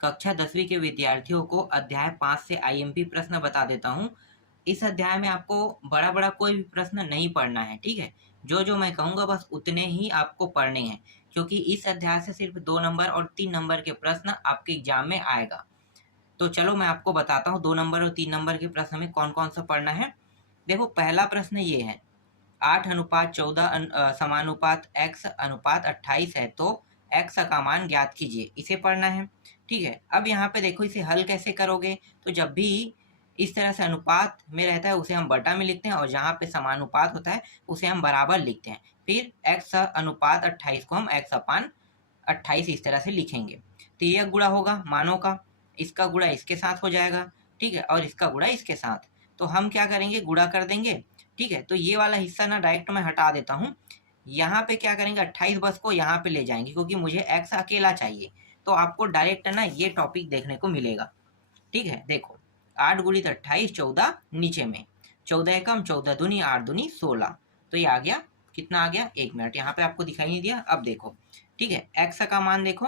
कक्षा 10वीं के विद्यार्थियों को अध्याय 5 से आईएमपी प्रश्न बता देता हूँ। इस अध्याय में आपको बड़ा कोई भी प्रश्न नहीं पढ़ना है, ठीक है। जो जो मैं कहूँगा बस उतने ही आपको पढ़ने हैं, क्योंकि इस अध्याय से सिर्फ 2 नंबर और 3 नंबर के प्रश्न आपके एग्जाम में आएगा। तो चलो मैं आपको बताता हूँ 2 नंबर और 3 नंबर के प्रश्न में कौन कौन सा पढ़ना है। देखो पहला प्रश्न ये है, 8:14 समानुपात x अनुपात 28 है तो x का मान ज्ञात कीजिए, इसे पढ़ना है, ठीक है। अब यहाँ पे देखो इसे हल कैसे करोगे, तो जब भी इस तरह से अनुपात में रहता है उसे हम बटा में लिखते हैं, और जहाँ पे समानुपात होता है उसे हम बराबर लिखते हैं। फिर x अनुपात 28 को हम x अपान 28 इस तरह से लिखेंगे। तो यह गुणा होगा मानों का, इसका गुणा इसके साथ हो जाएगा, ठीक है, और इसका गुणा इसके साथ। तो हम क्या करेंगे, गुणा कर देंगे, ठीक है। तो ये वाला हिस्सा ना डायरेक्ट मैं हटा देता हूँ। यहाँ पे क्या करेंगे, 28 बस को यहाँ पे ले जाएंगे, क्योंकि मुझे x अकेला चाहिए। तो आपको डायरेक्ट ना ये टॉपिक देखने को मिलेगा, ठीक है। देखो 8 गुणित 28 14, नीचे में 14 एकम 14 दूनी 8 दूनी 16। तो ये आ गया, कितना आ गया, 1 मिनट, यहाँ पे आपको दिखाई नहीं दिया। अब देखो, ठीक है, x का मान देखो,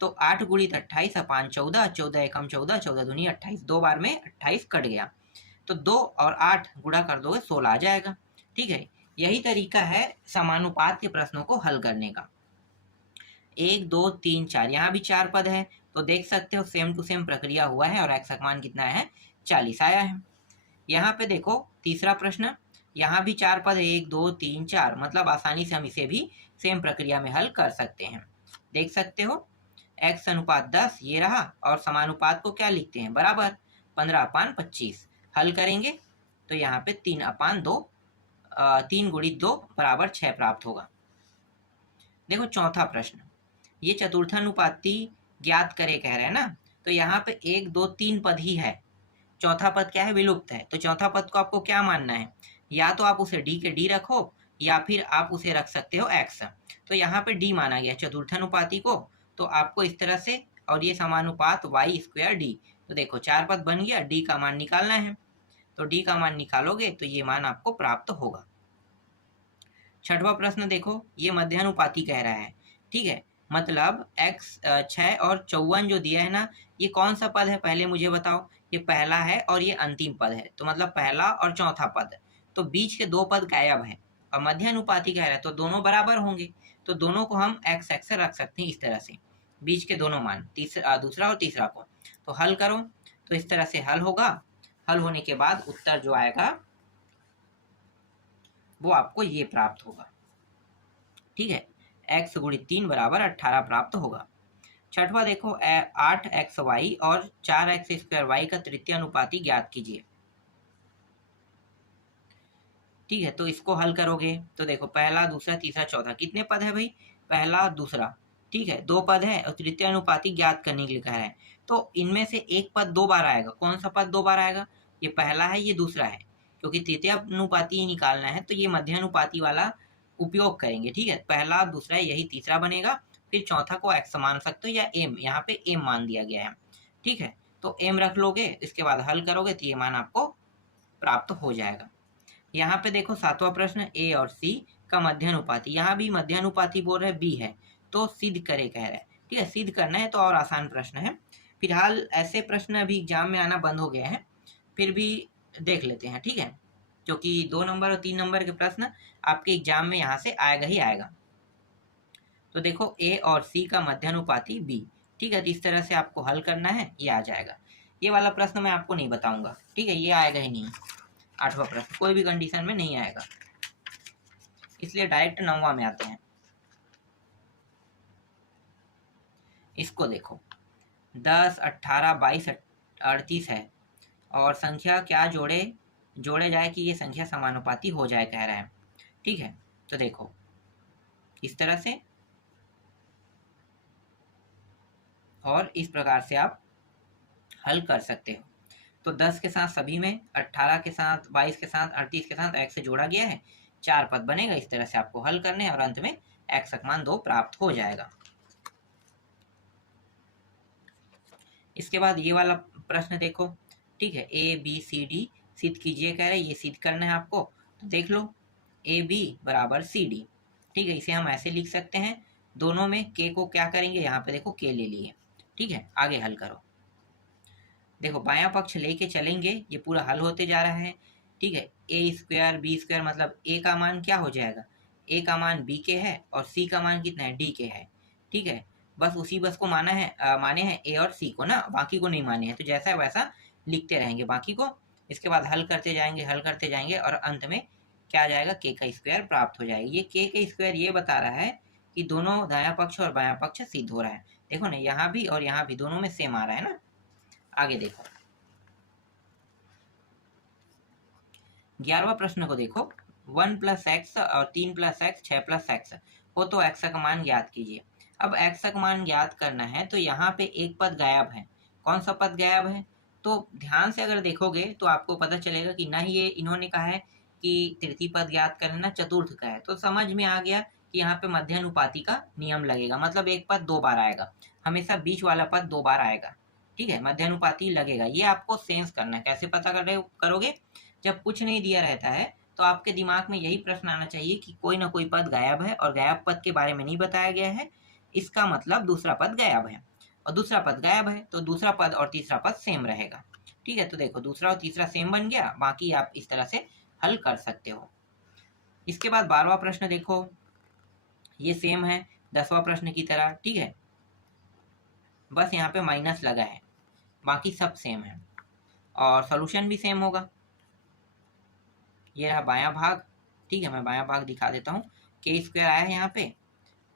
तो 8 गुणित 28 अपान 14, 14 एकम 14 14 दूनी 28, 2 बार में 28 कट गया, तो 2 और 8 गुणा कर दोगे 16 आ जाएगा, ठीक है। यही तरीका है समानुपात के प्रश्नों को हल करने का। 1 2 3 4, यहाँ भी 4 पद है, तो देख सकते हो सेम टू सेम प्रक्रिया हुआ है, और x का मान कितना है, 40 आया है। यहाँ पे देखो तीसरा प्रश्न, यहाँ भी 4 पद है, 1 2 3 4, मतलब आसानी से हम इसे भी सेम प्रक्रिया में हल कर सकते हैं। देख सकते हो x अनुपात 10 ये रहा, और समानुपात को क्या लिखते हैं, बराबर 15 अपान 25। हल करेंगे तो यहाँ पे 3 अपान 2, 3 गुणित 2 बराबर 6 प्राप्त होगा। देखो चौथा प्रश्न, ये चतुर्थानुपाती ज्ञात करे कह रहे हैं ना, तो यहाँ पे 1 2 3 पद ही है, चौथा पद क्या है, विलुप्त है। तो चौथा पद को आपको क्या मानना है, या तो आप उसे डी के डी रखो, या फिर आप उसे रख सकते हो एक्स। तो यहाँ पे डी माना गया चतुर्थानुपाती को, तो आपको इस तरह से, और ये समानुपात वाई स्क्वायर डी। तो देखो 4 पद बन गया, डी का मान निकालना है, तो डी का मान निकालोगे तो ये मान आपको प्राप्त होगा। छठवां प्रश्न देखो, ये मध्यानुपाती कह रहा है, ठीक है, मतलब x 6 और 54 जो दिया है ना, ये कौन सा पद है पहले मुझे बताओ। ये पहला है और ये अंतिम पद है, तो मतलब पहला और चौथा पद, तो बीच के 2 पद गायब है, और मध्यानुपाती कह रहा है तो दोनों बराबर होंगे, तो दोनों को हम x x रख सकते हैं इस तरह से, बीच के दोनों मान, दूसरा और तीसरा को। तो हल करो, तो इस तरह से हल होगा। हल होने के बाद उत्तर जो आएगा वो आपको ये प्राप्त होगा, ठीक है, x गुणित 3 बराबर 18 प्राप्त होगा। छठवा देखो, 8xy और 4x स्क्वायर वाई का तृतीय अनुपाती ज्ञात कीजिए, ठीक है। तो इसको हल करोगे तो देखो पहला दूसरा तीसरा चौथा, कितने पद है भाई, पहला दूसरा, ठीक है, 2 पद है, और तृतीय अनुपाती ज्ञात करने के लिए कहा है। तो इनमें से एक पद 2 बार आएगा, कौन सा पद 2 बार आएगा, ये पहला है ये दूसरा है, क्योंकि तृतीय अनुपाती निकालना है तो ये मध्यानुपाती वाला उपयोग करेंगे, ठीक है। पहला दूसरा यही तीसरा बनेगा, फिर चौथा को x मान सकते हो, या m, यहाँ पे m मान दिया गया है, ठीक है। तो m रख लोगे, इसके बाद हल करोगे तो ये मान आपको प्राप्त हो जाएगा। यहाँ पे देखो सातवां प्रश्न, a और c का मध्यानुपाती, यहाँ भी मध्यानुपाती बोल रहे b है, तो सिद्ध करे कह रहा है, ठीक है। सिद्ध करना है तो और आसान प्रश्न है, फिलहाल ऐसे प्रश्न अभी एग्जाम में आना बंद हो गया है, फिर भी देख लेते हैं, ठीक है, क्योंकि 2 नंबर और 3 नंबर के प्रश्न आपके एग्जाम में यहाँ से आएगा ही आएगा। तो देखो a और c का मध्यानुपाती b, ठीक है, तो इस तरह से आपको हल करना है, ये आ जाएगा। ये वाला प्रश्न मैं आपको नहीं बताऊंगा, ठीक है, ये आएगा ही नहीं, 8वां प्रश्न कोई भी कंडीशन में नहीं आएगा, इसलिए डायरेक्ट 9वां में आते हैं। इसको देखो 10 18 22 38 है, और संख्या क्या जोड़े जाए कि ये संख्या समानुपाती हो जाए कह रहा है, ठीक है। तो देखो इस तरह से, और इस प्रकार से आप हल कर सकते हो। तो 10 के साथ सभी में, 18 के साथ, 22 के साथ, 38 के साथ x से जोड़ा गया है, 4 पद बनेगा, इस तरह से आपको हल करने हैं, और अंत में x का मान 2 प्राप्त हो जाएगा। इसके बाद ये वाला प्रश्न देखो, ठीक है, a b c d सिद्ध कीजिए कह रहे हैं, ये सिद्ध करना है आपको। तो देख लो a b बराबर c d, ठीक है, इसे हम ऐसे लिख सकते हैं, दोनों में k को क्या करेंगे, यहाँ पे देखो k ले लिए, ठीक है, आगे हल करो। देखो बायां पक्ष लेके चलेंगे, ये पूरा हल होते जा रहा है। ठीक है, ए स्क्वायर बी स्क्वायर मतलब ए का मान क्या हो जाएगा, ए का मान बी के है और सी का मान कितना है, डी के है। ठीक है, बस उसी बस को माना है, माने हैं ए और सी को ना, बाकी को नहीं माने हैं। तो जैसा है वैसा लिखते रहेंगे बाकी को, इसके बाद हल करते जाएंगे, हल करते जाएंगे और अंत में क्या आ जाएगा, के का स्क्वायर प्राप्त हो जाएगा। ये के का स्क्वायर ये बता रहा है कि दोनों दायां पक्ष और बायां पक्ष सिद्ध हो रहा है। देखो ना, यहाँ भी और यहाँ भी दोनों में सेम आ रहा है ना। आगे देखो 11वां प्रश्न को देखो, 1 + x और 3 + x 6 + x हो तो x का मान ज्ञात कीजिए। अब x का मान ज्ञात करना है तो यहाँ पे एक पद गायब है। कौन सा पद गायब है, तो ध्यान से अगर देखोगे तो आपको पता चलेगा कि ना ही ये इन्होंने कहा है कि तृतीय पद ज्ञात करना, चतुर्थ का है। तो समझ में आ गया कि यहाँ पे मध्यानुपाती का नियम लगेगा, मतलब एक पद 2 बार आएगा, हमेशा बीच वाला पद 2 बार आएगा। ठीक है, मध्यानुपाती लगेगा, ये आपको सेंस करना है। कैसे पता करोगे, जब कुछ नहीं दिया रहता है तो आपके दिमाग में यही प्रश्न आना चाहिए कि कोई ना कोई पद गायब है और गायब पद के बारे में नहीं बताया गया है, इसका मतलब दूसरा पद गायब है, और दूसरा पद गायब है तो दूसरा पद और तीसरा पद सेम रहेगा। ठीक है, तो देखो दूसरा और तीसरा सेम बन गया, बाकी आप इस तरह से हल कर सकते हो। इसके बाद 12वां प्रश्न देखो, ये सेम है 10वां प्रश्न की तरह। ठीक है, बस यहाँ पे माइनस लगा है, बाकी सब सेम है और सॉल्यूशन भी सेम होगा। ये रहा बायां भाग। ठीक है, मैं बायां भाग दिखा देता हूँ, के स्क्वायर आया है यहाँ पे।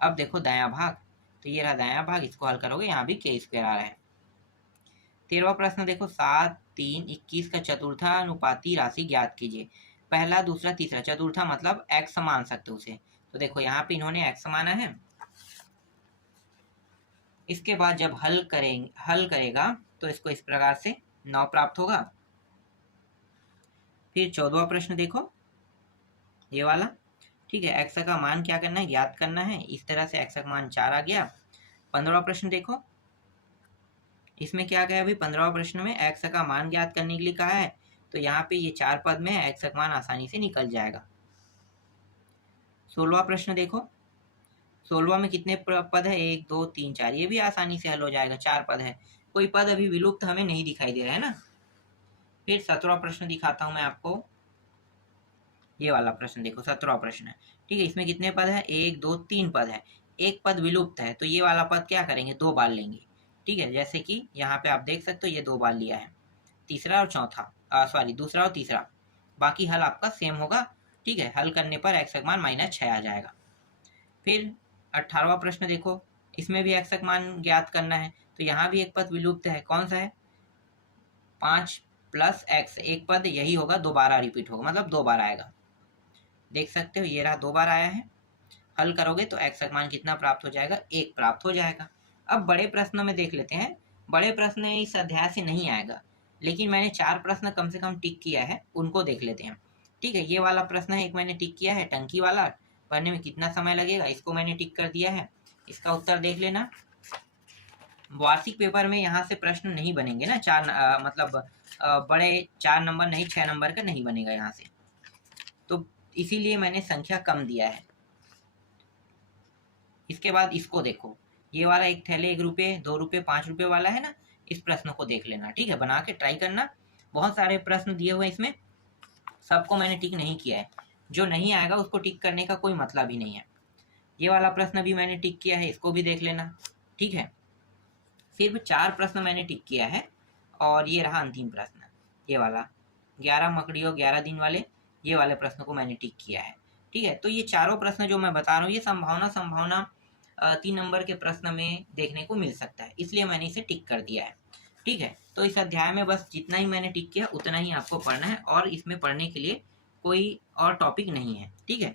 अब देखो दायां भाग, तो ये रहा दायां भाग, इसको हल करोगे यहाँ भी के स्क्वायर आ रहा है। 13वां प्रश्न देखो, 7, 3, 21 का चतुर्थानुपाती राशि ज्ञात कीजिए। पहला दूसरा तीसरा, चतुर्था मतलब x मान सकते हो उसे, तो देखो यहाँ पे इन्होंने x माना है। इसके बाद जब हल करेगा तो इसको इस प्रकार से 9 प्राप्त होगा। फिर 14वां प्रश्न देखो, ये वाला। ठीक है, x का मान क्या करना है, ज्ञात करना है। इस तरह से x का मान 4 आ गया। 15वां प्रश्न देखो, इसमें क्या कहा अभी 15वां प्रश्न में x का मान ज्ञात करने के लिए कहा है, तो यहाँ पे ये 4 पद में x का मान आसानी से निकल जाएगा। 16वां प्रश्न देखो, 16वां में कितने पद है, 1 2 3 4, ये भी आसानी से हल हो जाएगा, 4 पद है, कोई पद अभी विलुप्त हमें नहीं दिखाई दे रहा है ना। फिर 17वां प्रश्न दिखाता हूँ मैं आपको, ये वाला प्रश्न देखो 17वां प्रश्न है। ठीक है, इसमें कितने पद है, 1 2 3 पद है, एक पद विलुप्त है, तो ये वाला पद क्या करेंगे, 2 बार लेंगे। ठीक है, जैसे कि यहाँ पे आप देख सकते हो ये 2 बार लिया है, तीसरा और चौथा, दूसरा और तीसरा, बाकी हल आपका सेम होगा। ठीक है, हल करने पर x का मान -6 आ जाएगा। फिर 18वां प्रश्न देखो, इसमें भी x का मान ज्ञात करना है, तो यहाँ भी एक पद विलुप्त है, कौन सा है, 5 + x, एक पद यही होगा, दोबारा रिपीट होगा, मतलब 2 बार आएगा। देख सकते हो ये रहा 2 बार आया है। हल करोगे तो x का मान कितना प्राप्त हो जाएगा, 1 प्राप्त हो जाएगा। अब बड़े प्रश्न में देख लेते हैं, बड़े प्रश्न इस अध्याय से नहीं आएगा, लेकिन मैंने 4 प्रश्न कम से कम टिक किया है, उनको देख लेते हैं। ठीक है, ये वाला प्रश्न है, एक मैंने टिक किया है, टंकी वाला, पढ़ने में कितना समय लगेगा, इसको मैंने टिक कर दिया है, इसका उत्तर देख लेना। वार्षिक पेपर में यहाँ से प्रश्न नहीं बनेंगे ना, बड़े 4 नंबर नहीं, 6 नंबर का नहीं बनेगा यहाँ से, तो इसीलिए मैंने संख्या कम दिया है। इसके बाद इसको देखो, ये वाला एक थैले 1 रुपये 2 रुपये 5 रुपये वाला है ना, इस प्रश्न को देख लेना। ठीक है, बना के ट्राई करना, बहुत सारे प्रश्न दिए हुए हैं इसमें, सबको मैंने टिक नहीं किया है, जो नहीं आएगा उसको टिक करने का कोई मतलब ही नहीं है। ये वाला प्रश्न भी मैंने टिक किया है, इसको भी देख लेना। ठीक है, सिर्फ 4 प्रश्न मैंने टिक किया है, और ये रहा अंतिम प्रश्न, ये वाला 11 मकड़ियों 11 दिन वाले, ये वाले प्रश्न को मैंने टिक किया है। ठीक है, तो ये चारों प्रश्न जो मैं बता रहा हूँ, ये संभावना 3 नंबर के प्रश्न में देखने को मिल सकता है, इसलिए मैंने इसे टिक कर दिया है। ठीक है, तो इस अध्याय में बस जितना ही मैंने टिक किया उतना ही आपको पढ़ना है, और इसमें पढ़ने के लिए कोई और टॉपिक नहीं है। ठीक है।